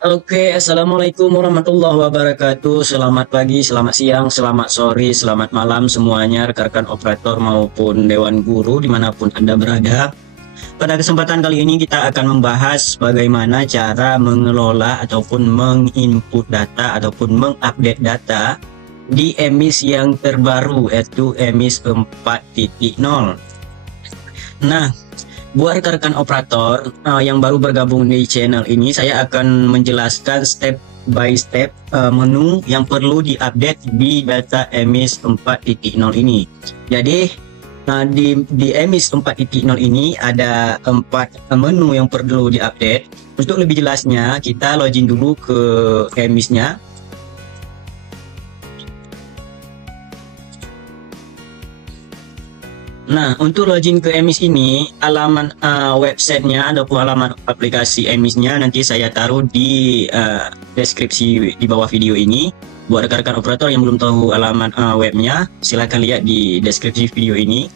Oke, Assalamualaikum warahmatullahi wabarakatuh. Selamat pagi, selamat siang, selamat sore, selamat malam semuanya rekan-rekan operator maupun Dewan Guru dimanapun Anda berada. Pada kesempatan kali ini kita akan membahas bagaimana cara mengelola ataupun menginput data ataupun mengupdate data di emis yang terbaru yaitu emis 4.0. Nah, buat rekan-rekan operator yang baru bergabung di channel ini, saya akan menjelaskan step by step menu yang perlu diupdate di data emis 4.0 ini. Jadi di emis 4.0 ini ada 4 menu yang perlu diupdate. Untuk lebih jelasnya, kita login dulu ke emisnya. Nah, untuk login ke emis ini, alamat websitenya ataupun alamat aplikasi emisnya nanti saya taruh di deskripsi di bawah video ini. Buat rekan-rekan operator yang belum tahu alamat webnya, silahkan lihat di deskripsi video ini.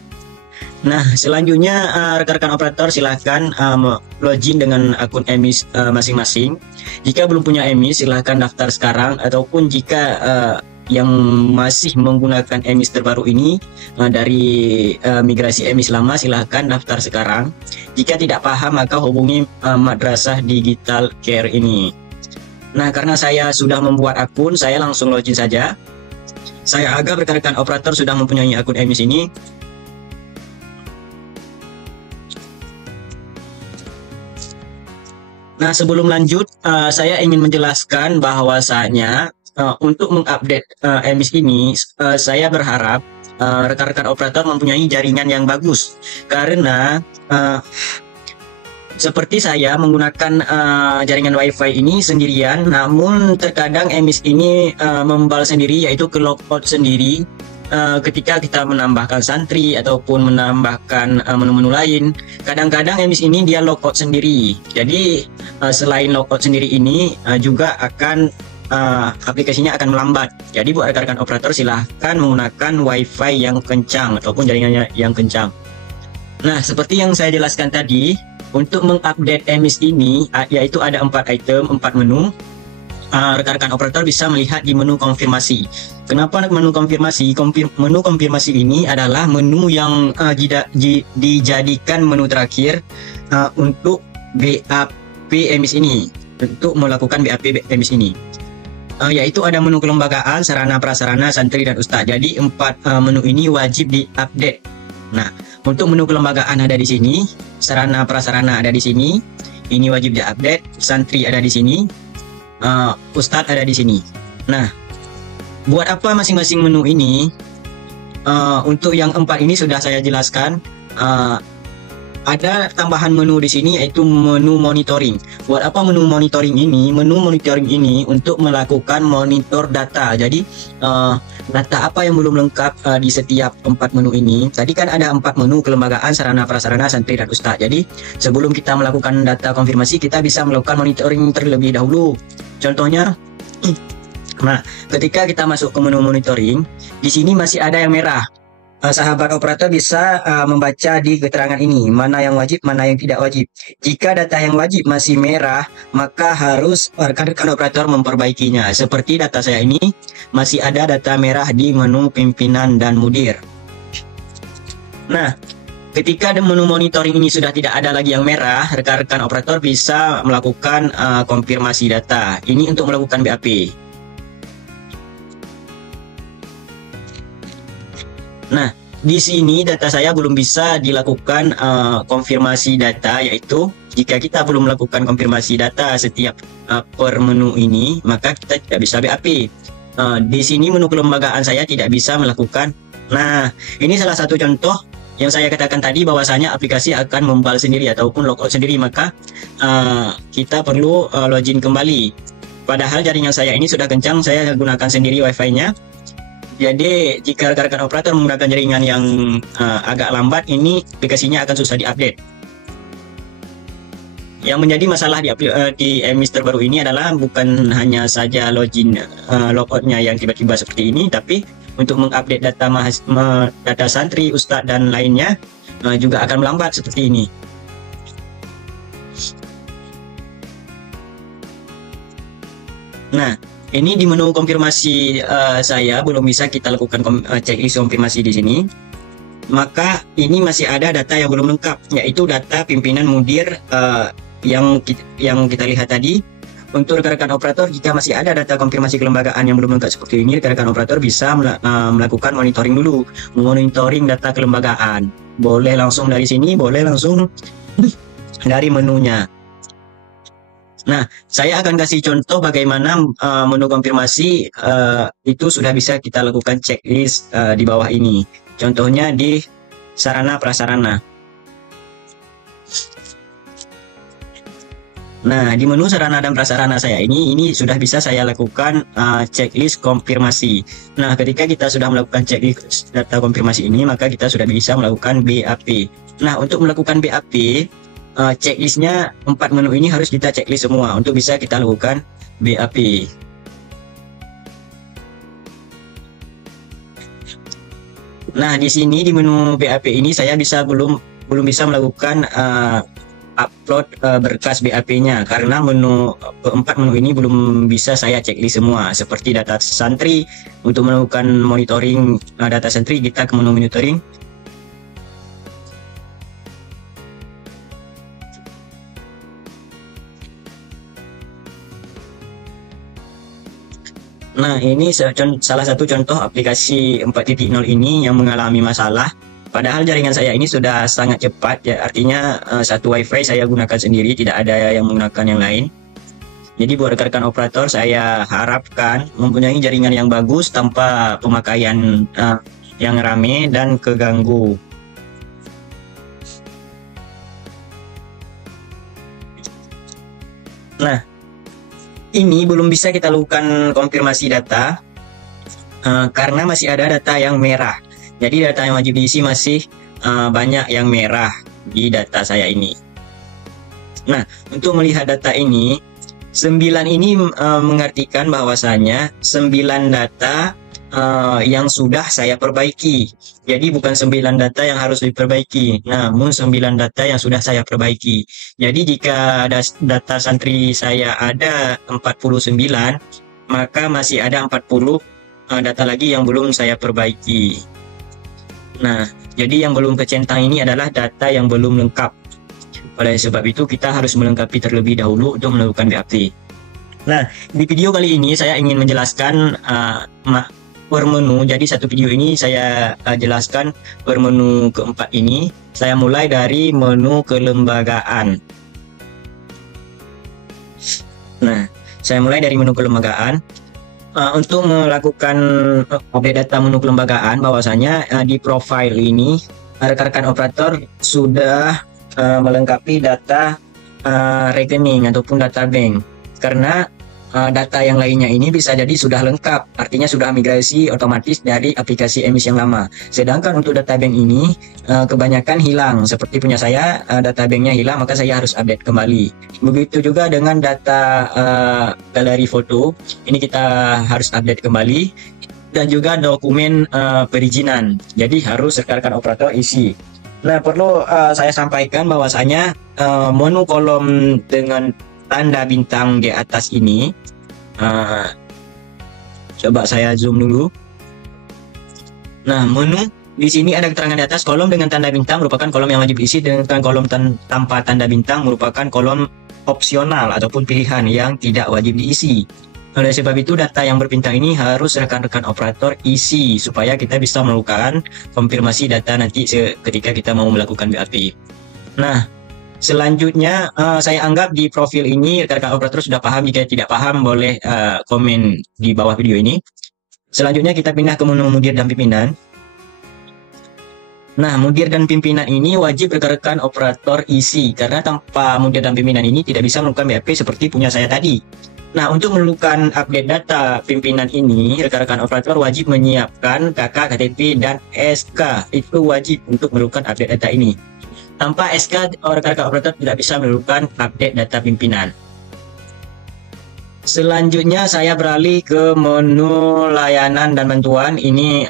Nah, selanjutnya rekan-rekan operator silahkan login dengan akun emis masing-masing. Jika belum punya emis, silahkan daftar sekarang, ataupun jika yang masih menggunakan emis terbaru ini dari migrasi emis lama, silahkan daftar sekarang. Jika tidak paham maka hubungi Madrasah Digital Care ini. Nah, karena saya sudah membuat akun, saya langsung login saja. Saya harap rekan-rekan operator sudah mempunyai akun emis ini. Nah, sebelum lanjut, saya ingin menjelaskan bahwasanya untuk mengupdate emis ini, saya berharap rekan-rekan operator mempunyai jaringan yang bagus, karena seperti saya menggunakan jaringan WiFi ini sendirian, namun terkadang emis ini membal sendiri, yaitu ke logout sendiri ketika kita menambahkan santri ataupun menambahkan menu-menu lain. Kadang-kadang emis ini dia logout sendiri. Jadi selain logout sendiri ini juga akan aplikasinya akan melambat. Jadi buat rekan-rekan operator silahkan menggunakan WiFi yang kencang ataupun jaringannya yang kencang. Nah, seperti yang saya jelaskan tadi, untuk mengupdate emis ini yaitu ada 4 item, 4 menu. Rekan-rekan operator bisa melihat di menu konfirmasi. Kenapa menu konfirmasi? Menu konfirmasi ini adalah menu yang dijadikan menu terakhir untuk BAP emis ini, untuk melakukan BAP emis ini. Yaitu ada menu kelembagaan, sarana prasarana, santri dan ustadz. Jadi 4 menu ini wajib diupdate. Nah, untuk menu kelembagaan ada di sini, sarana prasarana ada di sini, ini wajib diupdate, santri ada di sini, ustadz ada di sini. Nah, buat apa masing-masing menu ini? Untuk yang 4 ini sudah saya jelaskan. Ada tambahan menu di sini yaitu menu monitoring. Buat apa menu monitoring ini? Menu monitoring ini untuk melakukan monitor data. Jadi data apa yang belum lengkap di setiap 4 menu ini. Tadi kan ada 4 menu: kelembagaan, sarana prasarana, santri dan ustadz. Jadi sebelum kita melakukan data konfirmasi, kita bisa melakukan monitoring terlebih dahulu. Contohnya, nah, ketika kita masuk ke menu monitoring, di sini masih ada yang merah. Sahabat operator bisa membaca di keterangan ini, mana yang wajib, mana yang tidak wajib. Jika data yang wajib masih merah, maka harus rekan-rekan operator memperbaikinya. Seperti data saya ini, masih ada data merah di menu pimpinan dan mudir. Nah, ketika menu monitoring ini sudah tidak ada lagi yang merah, rekan-rekan operator bisa melakukan konfirmasi data. Ini untuk melakukan BAP. Nah, di sini data saya belum bisa dilakukan konfirmasi data, yaitu jika kita belum melakukan konfirmasi data setiap per menu ini, maka kita tidak bisa BAP. Di sini menu kelembagaan saya tidak bisa melakukan. Nah, ini salah satu contoh yang saya katakan tadi, bahwasanya aplikasi akan membal sendiri ataupun logout sendiri, maka kita perlu login kembali. Padahal jaringan saya ini sudah kencang, saya gunakan sendiri WiFi-nya. Jadi jika rekan-rekan operator menggunakan jaringan yang agak lambat, ini aplikasinya akan susah diupdate. Yang menjadi masalah di emis terbaru ini adalah bukan hanya saja login logoutnya yang tiba-tiba seperti ini, tapi untuk mengupdate data santri, ustadz dan lainnya juga akan melambat seperti ini. Nah, ini di menu konfirmasi saya belum bisa kita lakukan checklist konfirmasi di sini. Maka ini masih ada data yang belum lengkap, yaitu data pimpinan mudir yang kita lihat tadi. Untuk rekan-rekan operator, jika masih ada data konfirmasi kelembagaan yang belum lengkap seperti ini, rekan-rekan operator bisa melakukan monitoring dulu, monitoring data kelembagaan. Boleh langsung dari sini, boleh langsung dari menunya. Nah, saya akan kasih contoh bagaimana menu konfirmasi itu sudah bisa kita lakukan checklist di bawah ini. Contohnya di sarana prasarana. Nah, di menu sarana dan prasarana saya ini sudah bisa saya lakukan checklist konfirmasi. Nah, ketika kita sudah melakukan checklist data konfirmasi ini, maka kita sudah bisa melakukan BAP. Nah, untuk melakukan BAP, checklistnya 4 menu ini harus kita checklist semua untuk bisa kita lakukan BAP. Nah, di sini di menu BAP ini saya belum bisa melakukan upload berkas BAP-nya karena keempat menu ini belum bisa saya checklist semua, seperti data santri. Untuk melakukan monitoring data santri, kita ke menu monitoring. Nah, ini salah satu contoh aplikasi 4.0 ini yang mengalami masalah. Padahal jaringan saya ini sudah sangat cepat, ya, artinya satu WiFi saya gunakan sendiri, tidak ada yang menggunakan yang lain. Jadi buat rekan-rekan operator, saya harapkan mempunyai jaringan yang bagus tanpa pemakaian yang rame dan keganggu. Nah, ini belum bisa kita lakukan konfirmasi data karena masih ada data yang merah. Jadi data yang wajib diisi masih banyak yang merah di data saya ini. Nah, untuk melihat data ini, 9 ini mengartikan bahwasanya 9 data yang sudah saya perbaiki. Jadi bukan 9 data yang harus diperbaiki, namun 9 data yang sudah saya perbaiki. Jadi jika data santri saya ada 49, maka masih ada 40 data lagi yang belum saya perbaiki. Nah, jadi yang belum kecentang ini adalah data yang belum lengkap. Oleh sebab itu, kita harus melengkapi terlebih dahulu untuk melakukan BAP. Nah, di video kali ini saya ingin menjelaskan per menu. Jadi satu video ini saya jelaskan per menu keempat ini. Saya mulai dari menu kelembagaan. Nah, saya mulai dari menu kelembagaan. Untuk melakukan update data menu kelembagaan, bahwasanya di profile ini rekan-rekan operator sudah melengkapi data rekening ataupun data bank, karena data yang lainnya ini bisa jadi sudah lengkap, artinya sudah migrasi otomatis dari aplikasi emis yang lama. Sedangkan untuk data bank ini kebanyakan hilang, seperti punya saya, data banknya hilang, maka saya harus update kembali. Begitu juga dengan data galeri foto, ini kita harus update kembali, dan juga dokumen perizinan. Jadi harus rekan-rekan operator isi. Nah, perlu saya sampaikan bahwasanya menu kolom dengan tanda bintang di atas ini, coba saya zoom dulu. Nah, menu di sini ada keterangan di atas, kolom dengan tanda bintang merupakan kolom yang wajib diisi, dan kolom tanpa tanda bintang merupakan kolom opsional ataupun pilihan yang tidak wajib diisi. Oleh sebab itu, data yang berbintang ini harus rekan-rekan operator isi supaya kita bisa melakukan konfirmasi data nanti ketika kita mau melakukan BAP. Nah, selanjutnya saya anggap di profil ini rekan-rekan operator sudah paham. Jika tidak paham boleh komen di bawah video ini. Selanjutnya kita pindah ke menu mudir dan pimpinan. Nah, mudir dan pimpinan ini wajib rekan-rekan operator isi, karena tanpa mudir dan pimpinan ini tidak bisa melakukan BAP seperti punya saya tadi. Nah, untuk melakukan update data pimpinan ini, rekan-rekan operator wajib menyiapkan KK, KTP, dan SK. Itu wajib untuk melakukan update data ini. Tanpa SK, rekan-rekan operator tidak bisa melakukan update data pimpinan. Selanjutnya saya beralih ke menu layanan dan bantuan. Ini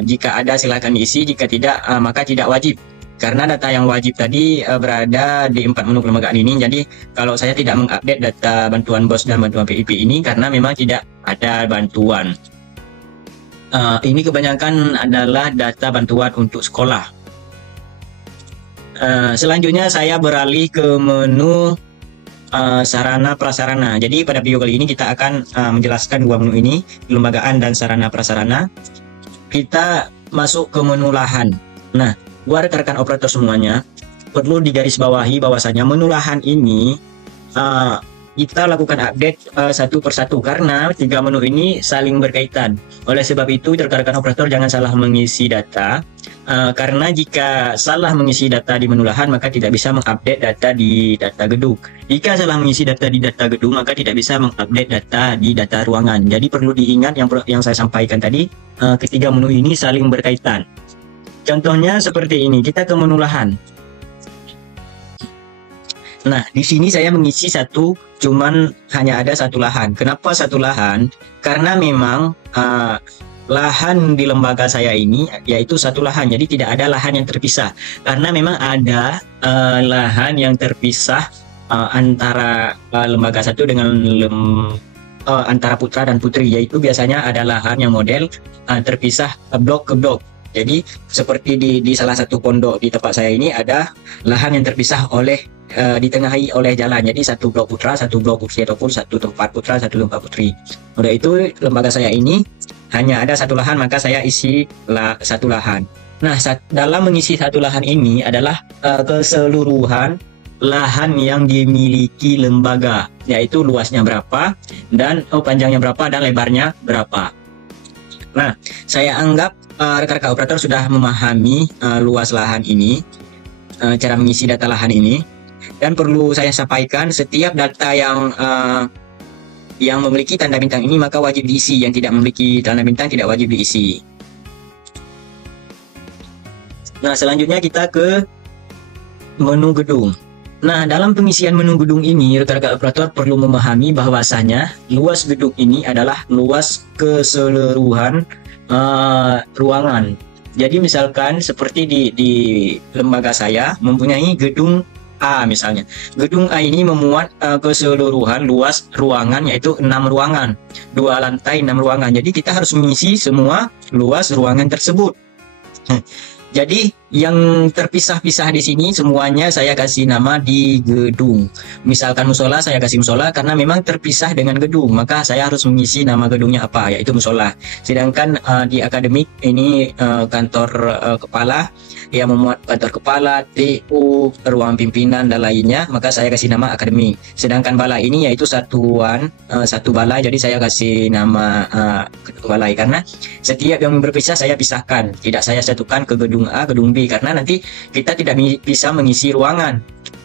jika ada silakan diisi, jika tidak maka tidak wajib. Karena data yang wajib tadi berada di 4 menu kelembagaan ini. Jadi kalau saya tidak mengupdate data bantuan BOS dan bantuan PIP ini karena memang tidak ada bantuan. Ini kebanyakan adalah data bantuan untuk sekolah. Selanjutnya saya beralih ke menu sarana prasarana. Jadi pada video kali ini kita akan menjelaskan dua menu ini, kelembagaan dan sarana prasarana. Kita masuk ke menu lahan. Nah, buat rekan-rekan operator semuanya, perlu digarisbawahi bahwasanya menu lahan ini kita lakukan update satu persatu karena tiga menu ini saling berkaitan. Oleh sebab itu, rekan-rekan operator jangan salah mengisi data. Karena jika salah mengisi data di menu lahan, maka tidak bisa mengupdate data di data gedung. Jika salah mengisi data di data gedung, maka tidak bisa mengupdate data di data ruangan. Jadi perlu diingat yang saya sampaikan tadi, ketiga menu ini saling berkaitan. Contohnya seperti ini, kita ke menu lahan. Nah, di sini saya mengisi cuman hanya ada satu lahan. Kenapa satu lahan? Karena memang lahan di lembaga saya ini yaitu satu lahan, jadi tidak ada lahan yang terpisah. Karena memang ada lahan yang terpisah antara lembaga satu dengan antara putra dan putri, yaitu biasanya ada lahan yang model terpisah blok ke blok. Jadi seperti di salah satu pondok di tempat saya ini ada lahan yang terpisah ditengahi oleh jalan. Jadi satu blok putra, satu blok putri, ataupun satu tempat putra, satu tempat putri. Udah itu lembaga saya ini hanya ada satu lahan, maka saya isi satu lahan. Nah, dalam mengisi satu lahan ini adalah keseluruhan lahan yang dimiliki lembaga, yaitu luasnya berapa dan panjangnya berapa dan lebarnya berapa. Nah, saya anggap rekan-rekan operator sudah memahami luas lahan ini, cara mengisi data lahan ini, dan perlu saya sampaikan setiap data yang memiliki tanda bintang ini maka wajib diisi, yang tidak memiliki tanda bintang tidak wajib diisi. Nah, selanjutnya kita ke menu gedung. Nah, dalam pengisian menu gedung ini rekan-rekan operator perlu memahami bahwasanya luas gedung ini adalah luas keseluruhan ruangan. Jadi misalkan seperti di lembaga saya mempunyai gedung A misalnya. Gedung A ini memuat keseluruhan luas ruangan yaitu 6 ruangan. 2 lantai 6 ruangan. Jadi kita harus mengisi semua luas ruangan tersebut. Jadi yang terpisah-pisah di sini semuanya saya kasih nama di gedung. Misalkan musola saya kasih musola karena memang terpisah dengan gedung, maka saya harus mengisi nama gedungnya apa, yaitu musola. Sedangkan di akademik ini kantor kepala yang memuat kantor kepala, TU, ruang pimpinan dan lainnya, maka saya kasih nama akademik. Sedangkan balai ini yaitu satuan satu balai, jadi saya kasih nama balai karena setiap yang berpisah saya pisahkan, tidak saya satukan ke gedung A, gedung B karena nanti kita tidak bisa mengisi ruangan.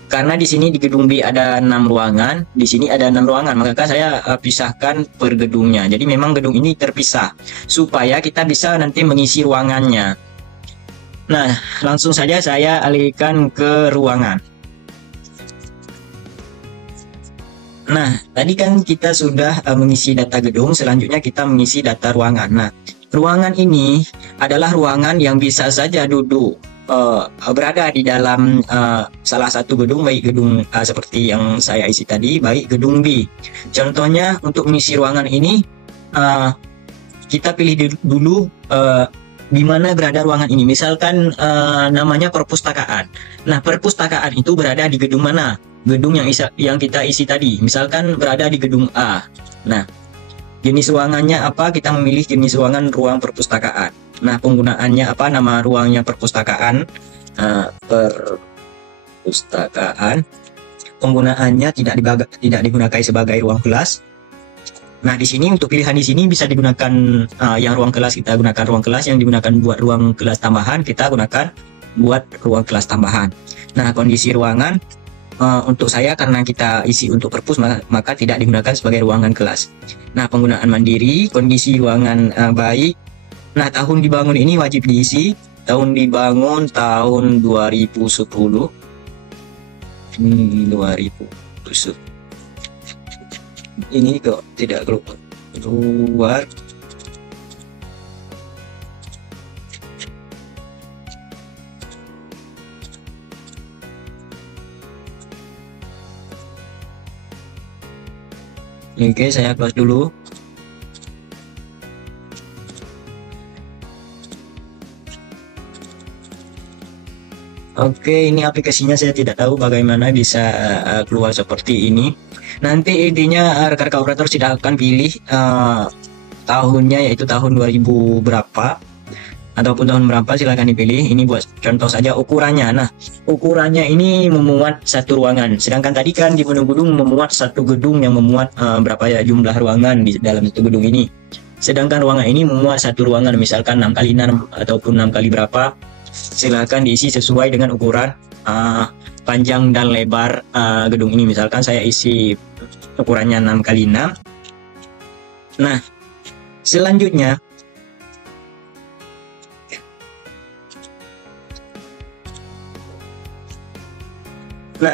Karena di sini di gedung B ada 6 ruangan, di sini ada 6 ruangan, maka saya pisahkan per gedungnya. Jadi memang gedung ini terpisah supaya kita bisa nanti mengisi ruangannya. Nah, langsung saja saya alihkan ke ruangan. Nah, tadi kan kita sudah mengisi data gedung, selanjutnya kita mengisi data ruangan. Nah, ruangan ini adalah ruangan yang bisa saja duduk berada di dalam salah satu gedung, baik gedung A seperti yang saya isi tadi, baik gedung B. Contohnya untuk mengisi ruangan ini kita pilih dulu di mana berada ruangan ini. Misalkan namanya perpustakaan. Nah, perpustakaan itu berada di gedung mana? Gedung yang kita isi tadi. Misalkan berada di gedung A. Nah, jenis ruangannya apa? Kita memilih jenis ruangan ruang perpustakaan. Nah, penggunaannya apa? Nama ruangnya perpustakaan. Perpustakaan. Penggunaannya tidak digunakan sebagai ruang kelas. Nah, di sini untuk pilihan di sini bisa digunakan yang ruang kelas kita gunakan ruang kelas, yang digunakan buat ruang kelas tambahan kita gunakan buat ruang kelas tambahan. Nah, kondisi ruangan untuk saya karena kita isi untuk perpus maka tidak digunakan sebagai ruangan kelas. Nah, penggunaan mandiri, kondisi ruangan baik. Nah, tahun dibangun ini wajib diisi. Tahun dibangun tahun 2010. 2010. Ini kok tidak keluar. Oke, saya close dulu. Oke, ini aplikasinya saya tidak tahu bagaimana bisa keluar seperti ini. Nanti intinya rekan-rekan operator tidak akan pilih tahunnya, yaitu tahun 2000 berapa ataupun tahun berapa, silahkan dipilih. Ini buat contoh saja ukurannya. Nah, ukurannya ini memuat satu ruangan, sedangkan tadi kan di gedung memuat satu gedung yang memuat berapa ya jumlah ruangan di dalam satu gedung ini. Sedangkan ruangan ini memuat satu ruangan, misalkan 6 kali 6 ataupun 6 kali berapa. Silahkan diisi sesuai dengan ukuran panjang dan lebar gedung ini. Misalkan saya isi ukurannya 6 kali 6. Nah, selanjutnya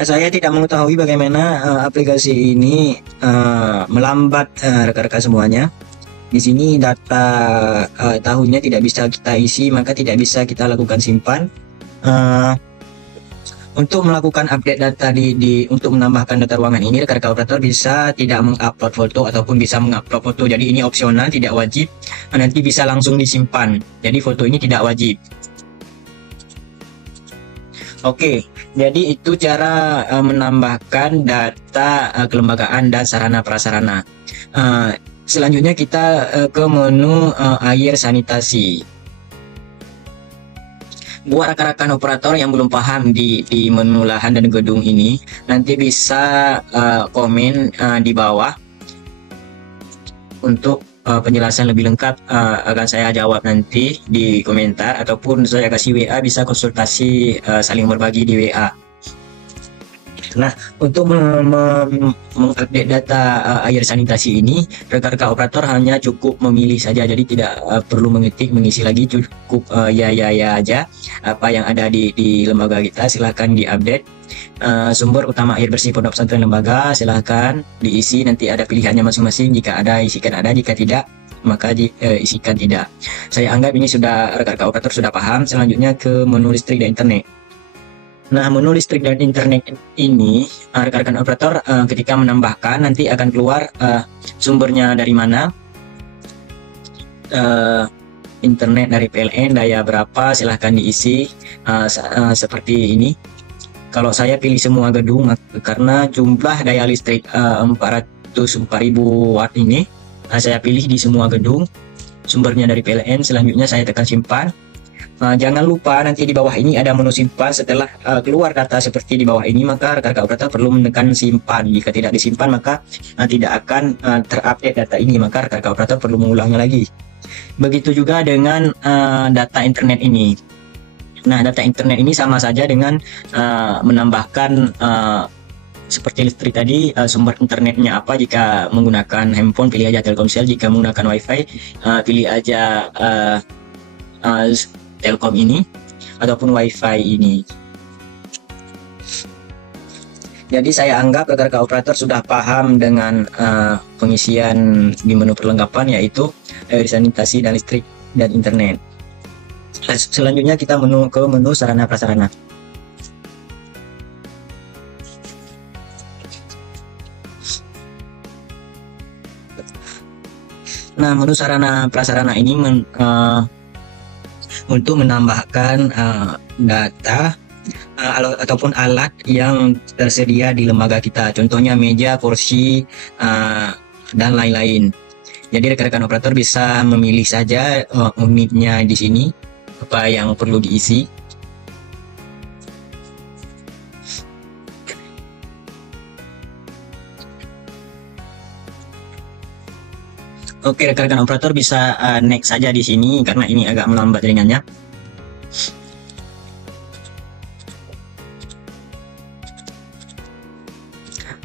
saya tidak mengetahui bagaimana aplikasi ini melambat rekan-rekan semuanya. Di sini data tahunnya tidak bisa kita isi, maka tidak bisa kita lakukan simpan. Untuk melakukan update data untuk menambahkan data ruangan ini, rekan-rekan operator bisa tidak mengupload foto ataupun bisa mengupload foto. Jadi ini opsional, tidak wajib. Nanti bisa langsung disimpan. Jadi foto ini tidak wajib. Oke, jadi itu cara menambahkan data kelembagaan dan sarana prasarana. Selanjutnya kita ke menu air sanitasi. Buat rekan-rekan operator yang belum paham di menu lahan dan gedung ini, nanti bisa komen di bawah untuk penjelasan lebih lengkap. Akan saya jawab nanti di komentar, ataupun saya kasih WA, bisa konsultasi saling berbagi di WA. Nah, untuk mengupdate data air sanitasi ini, rekan-rekan operator hanya cukup memilih saja, jadi tidak perlu mengisi lagi, cukup ya aja apa yang ada di lembaga kita. Silahkan diupdate. Sumber utama air bersih pondok pesantren lembaga, silahkan diisi, nanti ada pilihannya masing-masing. Jika ada, isikan ada; jika tidak, maka isikan tidak. Saya anggap ini sudah rekan-rekan operator sudah paham. Selanjutnya ke menu listrik dan internet. Nah, menu listrik dan internet ini, rekan-rekan operator ketika menambahkan nanti akan keluar sumbernya dari mana. Internet dari PLN, daya berapa, silahkan diisi seperti ini. Kalau saya pilih semua gedung karena jumlah daya listrik 404.000 watt ini, saya pilih di semua gedung, sumbernya dari PLN. Selanjutnya saya tekan simpan. Jangan lupa nanti di bawah ini ada menu simpan. Setelah keluar data seperti di bawah ini, maka rekan-rekan operator perlu menekan simpan. Jika tidak disimpan, maka tidak akan terupdate data ini, maka rekan-rekan operator perlu mengulangnya lagi. Begitu juga dengan data internet ini. Nah, data internet ini sama saja dengan menambahkan seperti listrik tadi, sumber internetnya apa. Jika menggunakan handphone, pilih aja Telkomsel. Jika menggunakan WiFi, pilih aja Telkom ini ataupun WiFi ini. Jadi saya anggap rekan-rekan operator sudah paham dengan pengisian di menu perlengkapan, yaitu air sanitasi dan listrik dan internet. Selanjutnya kita ke menu sarana prasarana. Nah, menu sarana prasarana ini untuk menambahkan data ataupun alat yang tersedia di lembaga kita, contohnya meja, kursi, dan lain-lain. Jadi rekan-rekan operator bisa memilih saja unitnya di sini, apa yang perlu diisi. Oke, rekan-rekan operator bisa next saja di sini karena ini agak melambat jaringannya.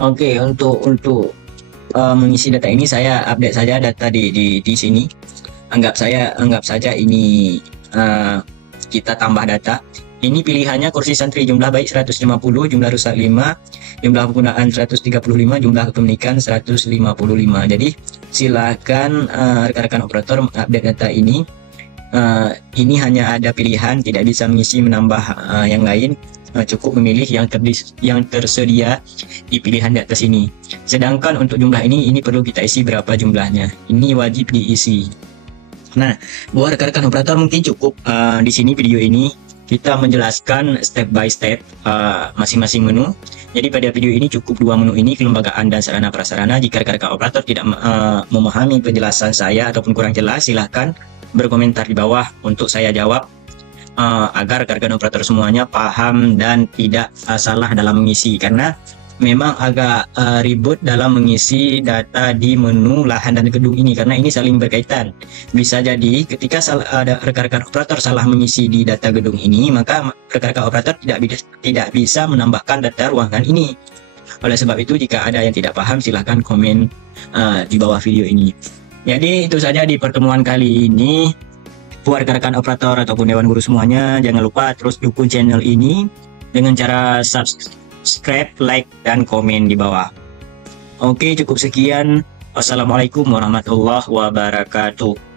Oke, untuk mengisi data ini saya update saja data di sini. Anggap saja ini kita tambah data. Ini pilihannya kursi santri jumlah baik 150, jumlah rusak 5, jumlah penggunaan 135, jumlah kepemilikan 155. Jadi silakan rekan-rekan operator update data ini. Ini hanya ada pilihan, tidak bisa mengisi menambah yang lain. cukup memilih yang tersedia di pilihan di atas ini. Sedangkan untuk jumlah ini perlu kita isi berapa jumlahnya. Ini wajib diisi. Nah, buat rekan-rekan operator mungkin cukup di sini video ini kita menjelaskan step by step masing-masing menu. Jadi pada video ini cukup 2 menu ini, kelembagaan dan sarana prasarana. Jika rekan-rekan operator tidak memahami penjelasan saya ataupun kurang jelas, silahkan berkomentar di bawah untuk saya jawab agar rekan-rekan operator semuanya paham dan tidak salah dalam mengisi, karena memang agak ribut dalam mengisi data di menu lahan dan gedung ini, karena ini saling berkaitan. Bisa jadi ketika ada rekan-rekan operator salah mengisi di data gedung ini, maka rekan-rekan operator tidak bisa menambahkan data ruangan ini. Oleh sebab itu, jika ada yang tidak paham, silahkan komen di bawah video ini. Jadi itu saja di pertemuan kali ini. Buat rekan-rekan operator ataupun Dewan Guru semuanya, jangan lupa terus dukung channel ini dengan cara subscribe, like, dan komen di bawah. Oke, cukup sekian. Wassalamualaikum warahmatullahi wabarakatuh.